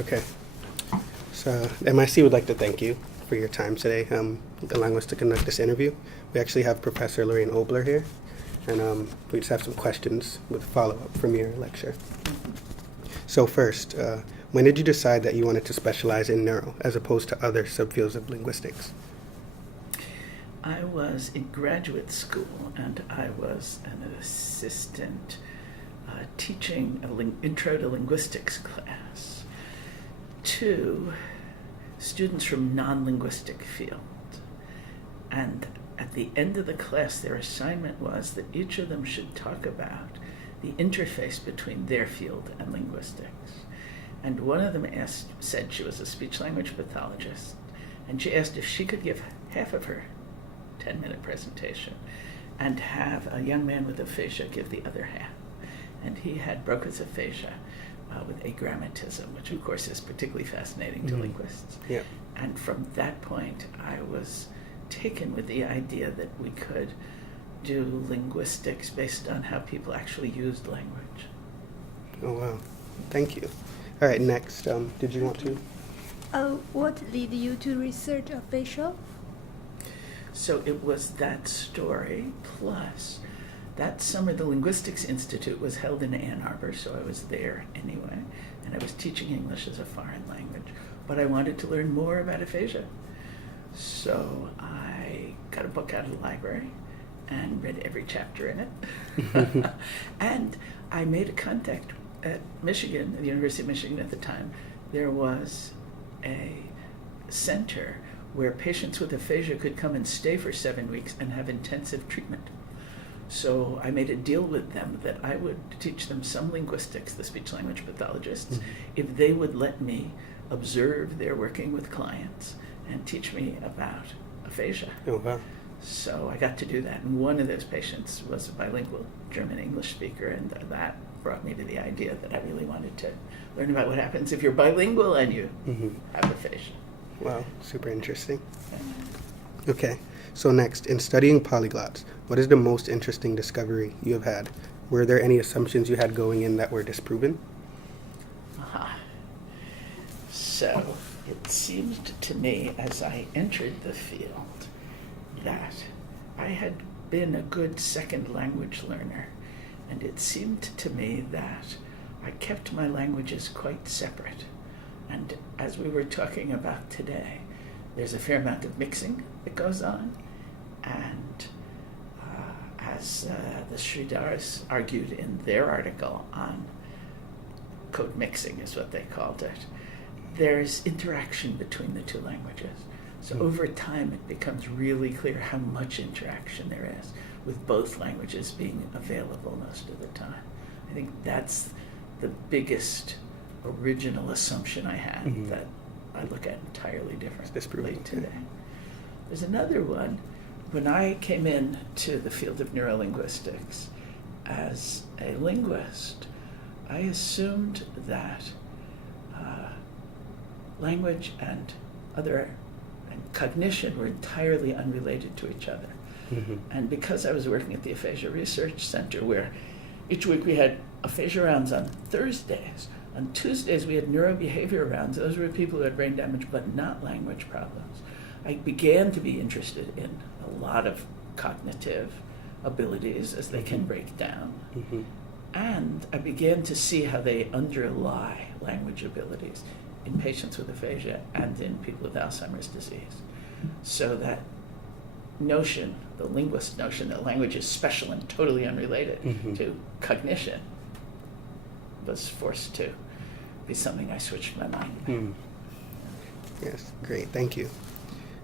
Okay. So MIC would like to thank you for your time today, allowing us to conduct this interview. We actually have Professor Loraine Obler here, and we just have some questions with follow-up from your lecture. So first, when did you decide that you wanted to specialize in neuro as opposed to other subfields of linguistics? I was in graduate school, and I was an assistant teaching an Intro to Linguistics class to students from non-linguistic field. And at the end of the class, their assignment was that each of them should talk about the interface between their field and linguistics. And one of them said she was a speech-language pathologist, and she asked if she could give half of her 10-minute presentation and have a young man with aphasia give the other half. And he had Broca's aphasia with agrammatism, which of course is particularly fascinating to linguists. Yeah. And from that point, I was taken with the idea that we could do linguistics based on how people actually used language. Oh, wow. Thank you. All right, next, did you want to? What led you to research aphasia? So it was that story, plus that summer the Linguistics Institute was held in Ann Arbor, so I was there anyway, and I was teaching English as a foreign language, but I wanted to learn more about aphasia. So I got a book out of the library and read every chapter in it. And I made a contact at Michigan, at the University of Michigan at the time. There was a center where patients with aphasia could come and stay for 7 weeks and have intensive treatment. So I made a deal with them that I would teach them some linguistics, the speech-language pathologists, if they would let me observe their working with clients and teach me about aphasia. Oh, wow. So I got to do that. And one of those patients was a bilingual German-English speaker, and that brought me to the idea that I really wanted to learn about what happens if you're bilingual and you have aphasia. Wow, super interesting. Okay, so next, in studying polyglots, what is the most interesting discovery you have had? Were there any assumptions you had going in that were disproven? So it seemed to me as I entered the field that I had been a good second language learner, and it seemed to me that I kept my languages quite separate. And as we were talking about today, there's a fair amount of mixing that goes on, and as the Sridhars argued in their article on code mixing is what they called it, there's interaction between the two languages. So over time it becomes really clear how much interaction there is, with both languages being available most of the time. I think that's the biggest original assumption I had that I look at entirely differently today. There's another one. When I came in to the field of neurolinguistics as a linguist, I assumed that language and cognition were entirely unrelated to each other. And because I was working at the Aphasia Research Center, where each week we had aphasia rounds on Thursdays, on Tuesdays we had neurobehavior rounds. Those were people who had brain damage but not language problems. I began to be interested in a lot of cognitive abilities as they can break down. And I began to see how they underlie language abilities in patients with aphasia and in people with Alzheimer's disease. So that notion, the linguist notion that language is special and totally unrelated to cognition, was forced to be something I switched my mind about. Yes, great, thank you.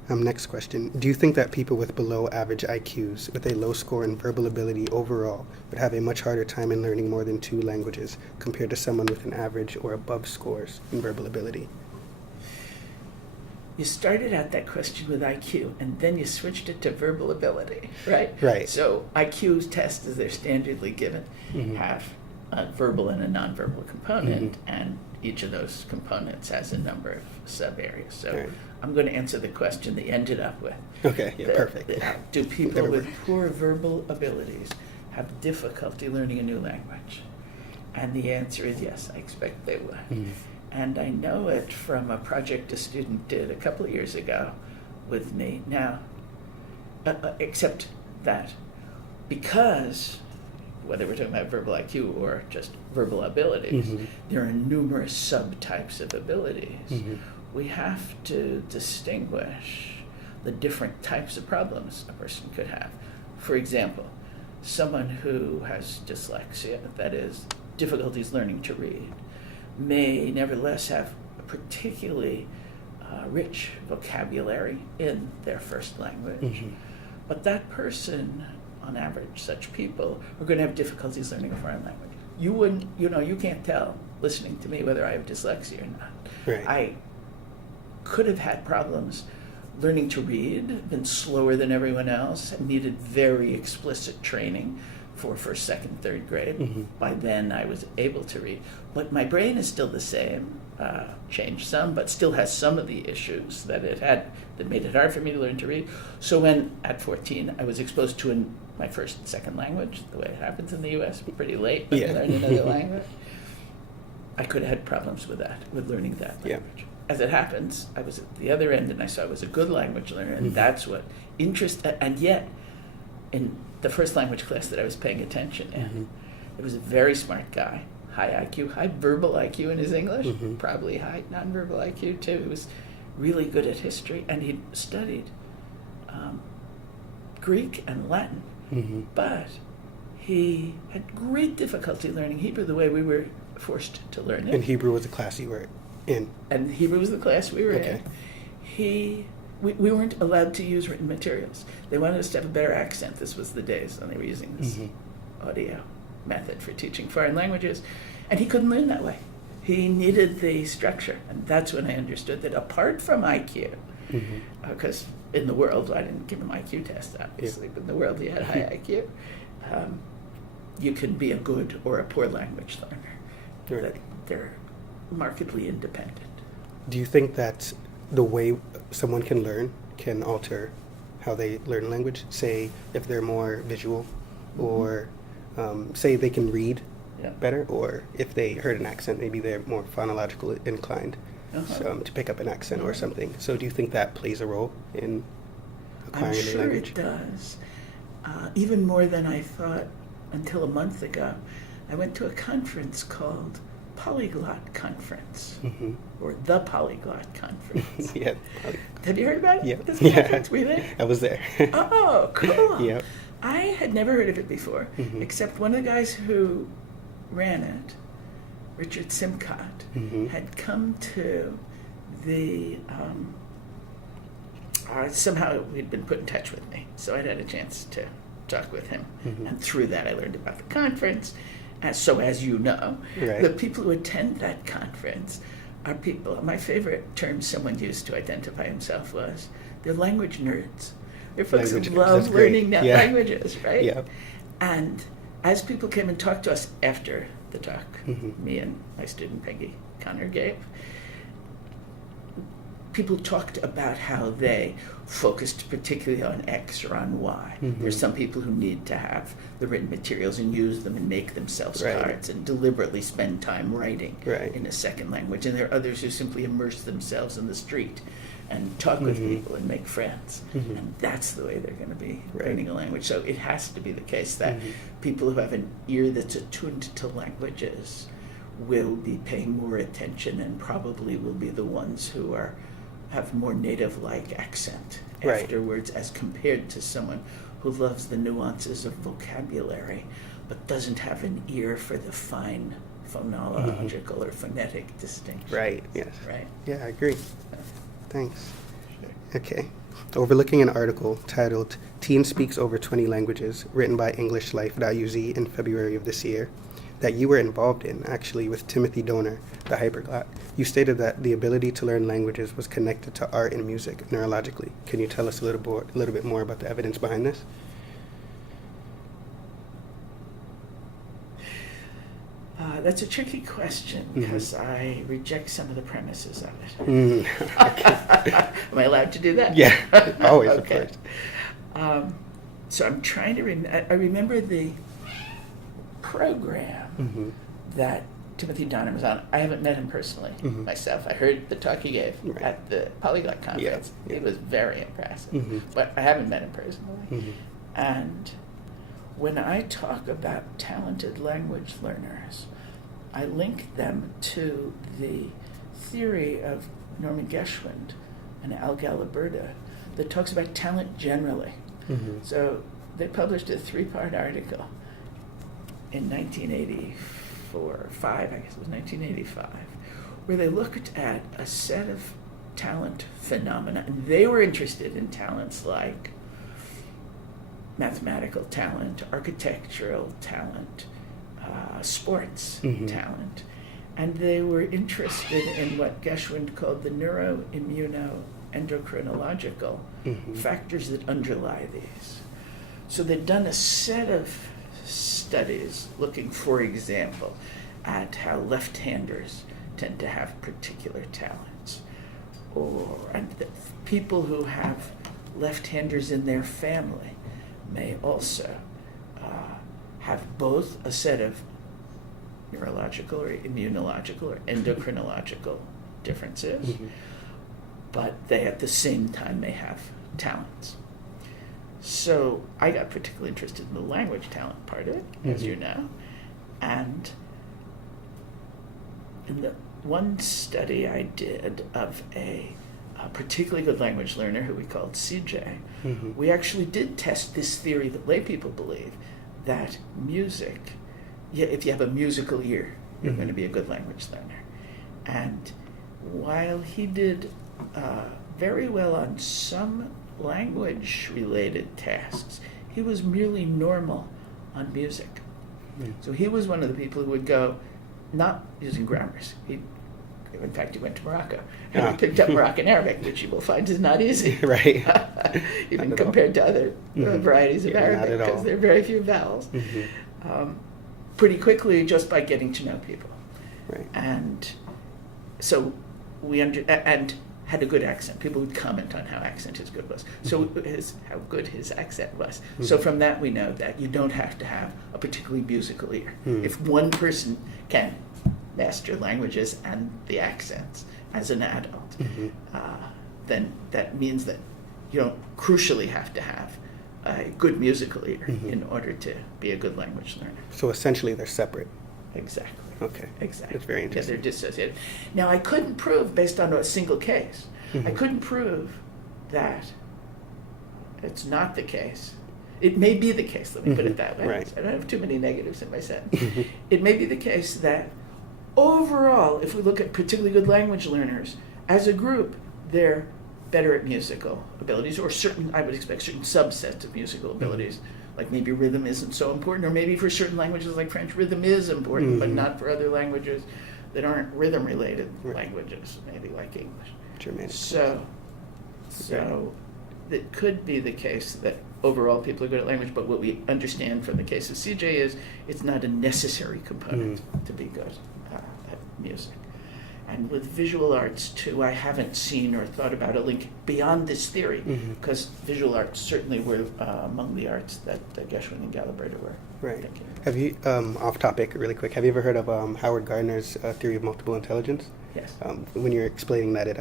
Next question. Do you think that people with below average IQs with a low score in verbal ability overall would have a much harder time in learning more than 2 languages compared to someone with an average or above scores in verbal ability? You started out that question with IQ, and then you switched it to verbal ability, right? Right. So IQ tests, as they're standardly given, have a verbal and a nonverbal component, and each of those components has a number of sub-areas. So I'm going to answer the question that you ended up with. Okay, yeah, perfect. Do people with poor verbal abilities have difficulty learning a new language? And the answer is yes, I expect they would. And I know it from a project a student did a couple of years ago with me. Now, except that because, whether we're talking about verbal IQ or just verbal abilities, there are numerous subtypes of abilities. We have to distinguish the different types of problems a person could have. For example, someone who has dyslexia, that is, difficulties learning to read, may nevertheless have a particularly rich vocabulary in their first language. But that person, on average, such people are going to have difficulties learning a foreign language. You wouldn't, you can't tell listening to me whether I have dyslexia or not. Right. I could have had problems learning to read, been slower than everyone else, and needed very explicit training for first, second, third grade. By then I was able to read. But my brain is still the same, changed some, but still has some of the issues that it had that made it hard for me to learn to read. So when, at 14, I was exposed to my first and second language, the way it happens in the U.S., pretty late when you learn another language, I could have had problems with that, with learning that language. As it happens, I was at the other end, and I saw I was a good language learner, and that's what and yet, in the first language class that I was paying attention in, it was a very smart guy, high IQ, high verbal IQ in his English, probably high nonverbal IQ too. He was really good at history, and he studied Greek and Latin, but he had great difficulty learning Hebrew the way we were forced to learn it. And Hebrew was the class you were in. And Hebrew was the class we were in. We weren't allowed to use written materials. They wanted us to have a better accent. This was the days when they were using this audio method for teaching foreign languages. And he couldn't learn that way. He needed the structure. And that's when I understood that apart from IQ, because in the world, I didn't give him IQ test, obviously, but in the world he had high IQ, you can be a good or a poor language learner. That they're markedly independent. Do you think that the way someone can learn can alter how they learn language? Say, if they're more visual, or say they can read better, or if they heard an accent, maybe they're more phonologically inclined to pick up an accent or something. So do you think that plays a role in acquiring a new language? I'm sure it does. Even more than I thought until a month ago. I went to a conference called Polyglot Conference, or the Polyglot Conference. Have you heard about it? This conference? Were you there? I was there. Oh, cool. Yep. I had never heard of it before, except one of the guys who ran it, Richard Simcott, had come to the, somehow he'd been put in touch with me, so I'd had a chance to talk with him. And through that I learned about the conference. So as you know, the people who attend that conference are people, my favorite term someone used to identify himself was, they're language nerds. They're folks who love learning languages, right? Yeah. And as people came and talked to us after the talk, me and my student Peggy Connor gave, people talked about how they focused particularly on X or on Y. There's some people who need to have the written materials and use them and make themselves cards and deliberately spend time writing in a second language. And there are others who simply immerse themselves in the street and talk with people and make friends. And that's the way they're going to be learning a language. So it has to be the case that people who have an ear that's attuned to languages will be paying more attention and probably will be the ones who have more native-like accent afterwards, as compared to someone who loves the nuances of vocabulary but doesn't have an ear for the fine phonological or phonetic distinctions. Right, yes. Right? Yeah, I agree. Thanks. Okay. Overlooking an article titled Teen Speaks Over 20 Languages, written by Englishlife.uz in February of this year, that you were involved in, actually, with Timothy Donor, the hyperglot. You stated that the ability to learn languages was connected to art and music neurologically. Can you tell us a little bit more about the evidence behind this? That's a tricky question because I reject some of the premises of it. Am I allowed to do that? Yeah, always, of course. So I'm trying to I remember the program that Timothy Donner was on. I haven't met him personally myself. I heard the talk he gave at the Polyglot conference. Yeah. It was very impressive, but I haven't met him personally. And when I talk about talented language learners, I link them to the theory of Norman Geschwind and Al Galaberta that talks about talent generally. So they published a 3-part article in 1984 or 5, I guess it was 1985, where they looked at a set of talent phenomena, and they were interested in talents like mathematical talent, architectural talent, sports talent, and they were interested in what Geschwind called the neuroimmunoendocrinological factors that underlie these. So they'd done a set of studies looking, for example, at how left-handers tend to have particular talents, and that people who have left-handers in their family may also have both a set of neurological or immunological or endocrinological differences, but they at the same time may have talents. So I got particularly interested in the language talent part of it, as you know, and in the one study I did of a particularly good language learner who we called CJ, we actually did test this theory that lay people believe, that music, if you have a musical ear, you're going to be a good language learner. And while he did very well on some language-related tasks, he was merely normal on music. So he was one of the people who would go, not using grammars. In fact, he went to Morocco and he picked up Moroccan Arabic, which you will find is not easy. Right. Even compared to other varieties of Arabic, because there are very few vowels. Pretty quickly, just by getting to know people. Right. And so and had a good accent. People would comment on how accent his good was. So how good his accent was. So from that we know that you don't have to have a particularly musical ear. If one person can master languages and the accents as an adult, then that means that you don't crucially have to have a good musical ear in order to be a good language learner. So essentially they're separate. Exactly. Okay. Exactly. That's very interesting. Yeah, they're dissociated. Now, I couldn't prove, based on a single case, I couldn't prove that it's not the case. It may be the case, let me put it that way. Right. I don't have too many negatives in my sentence. It may be the case that overall, if we look at particularly good language learners, as a group, they're better at musical abilities, or I would expect certain subsets of musical abilities. Like maybe rhythm isn't so important, or maybe for certain languages like French, rhythm is important, but not for other languages that aren't rhythm-related languages, maybe like English. Germanic. So it could be the case that overall people are good at language, but what we understand from the case of CJ is it's not a necessary component to be good at music. And with visual arts, too, I haven't seen or thought about a link beyond this theory, because visual arts certainly were among the arts that Geschwind and Galaberta were thinking. Have you, off topic really quick, have you ever heard of Howard Gardner's theory of multiple intelligence? Yes. When you're explaining that, it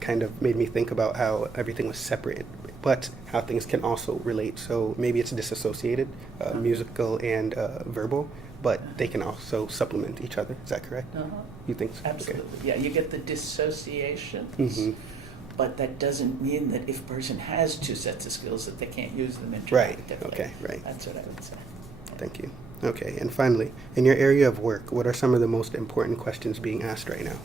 kind of made me think about how everything was separate, but how things can also relate. So maybe it's disassociated, musical and verbal, but they can also supplement each other. Is that correct? You think so? Absolutely. Okay. Yeah, you get the dissociations, but that doesn't mean that if a person has two sets of skills that they can't use them interactively. Right. Okay. Right. That's what I would say. Thank you. Okay. And finally, in your area of work, what are some of the most important questions being asked right now?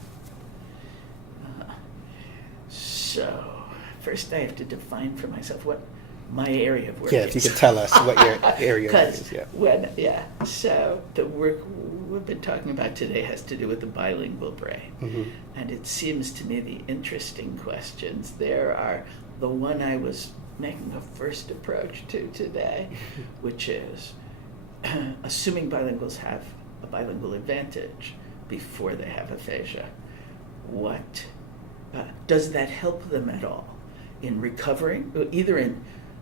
So, first I have to define for myself what my area of work Yeah, is. if you could tell us what your area of work is. Yeah. So the work we've been talking about today has to do with the bilingual brain. And it seems to me the interesting questions there are the one I was making a first approach to today, which is assuming bilinguals have a bilingual advantage before they have aphasia, what does that help them at all in recovering, either in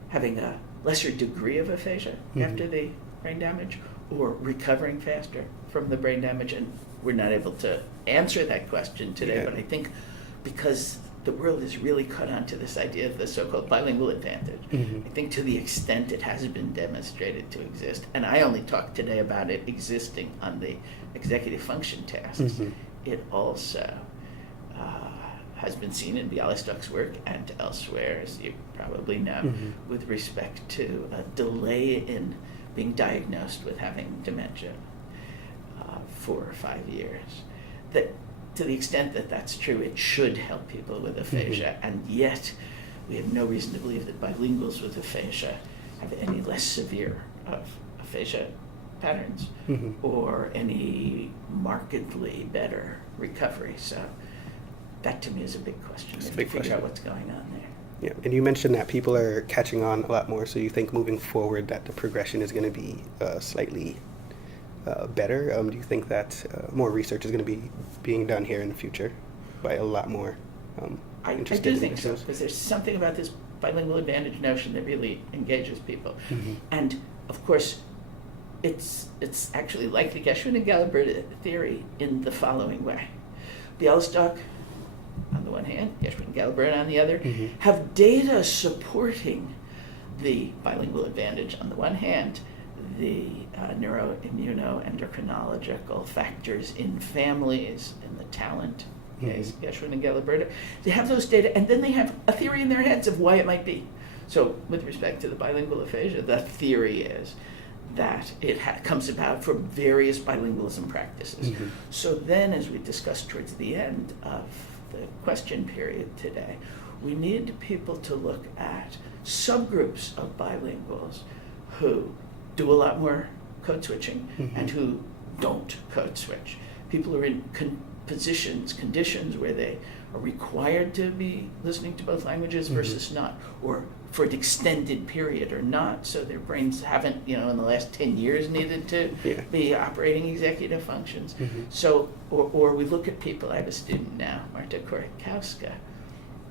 having a lesser degree of aphasia after the brain damage, or recovering faster from the brain damage and we're not able to answer that question today, Yeah. but I think because the world has really caught on to this idea of the so-called bilingual advantage. Mhm. I think to the extent it has been demonstrated to exist, and I only talked today about it existing on the executive function tasks, Mhm. it also has been seen in Bialystok's work and elsewhere, as you probably know, Mhm. with respect to a delay in being diagnosed with having dementia 4 or 5 years. That to the extent that that's true, it should help people with aphasia, and yet we have no reason to believe that bilinguals with aphasia have any less severe of aphasia patterns Mhm. or any markedly better recovery. So that to me is a big question. It's a We have big to figure out question. what's going on there. Yeah, and you mentioned that people are catching on a lot more, so you think moving forward that the progression is going to be slightly better? Do you think that more research is going to be being done here in the future by a lot more I interested do think so, individuals? because there's something about this bilingual advantage notion that really engages people. Mhm. And of course, it's actually like the Geschwin and Galabert theory in the following way. Bialystok, on the one hand, Geschwin and Galabert on the other, Mhm. have data supporting the bilingual advantage on the one hand, the neuroimmunoendocrinological factors in families and the talent case, Geschwin and Galabert. They have those data, and then they have a theory in their heads of why it might be. So with respect to the bilingual aphasia, the theory is that it comes about from various bilingualism practices. Mhm. So then, as we discussed towards the end of the question period today, we need people to look at subgroups of bilinguals who do a lot more code switching and who don't code switch. People who are in conditions where they are required to be listening to both languages versus not, or for an extended period or not, so their brains haven't, in the last 10 years needed to Yeah. be operating executive functions. So, or we look at people, I have a student now, Marta Korikowska,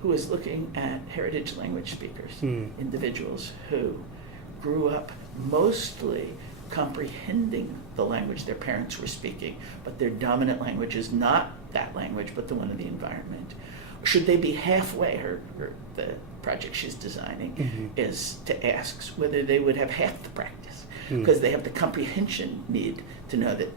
who is looking at heritage language speakers, individuals who grew up mostly comprehending the language their parents were speaking, but their dominant language is not that language, but the one of the environment. Should they be halfway, the project she's designing is to ask whether they would have half the practice, because they have the comprehension need to know that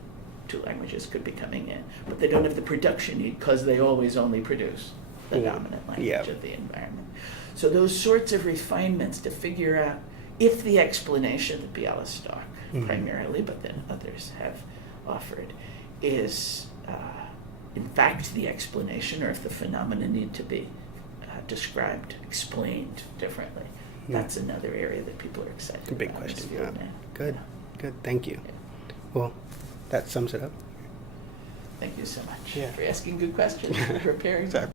2 languages could be coming in, but they don't have the production need because they always only produce the dominant language of the environment. So those sorts of refinements to figure out if the explanation that Bialystok primarily, but then others have offered, is in fact the explanation, or if the phenomena need to be described, explained differently. That's another area that people are excited about. A big in this question, field yeah. now. Good, good, thank you. Yeah. Well, that sums it up. Thank you so much Yeah. for asking good questions, for preparing. Sorry.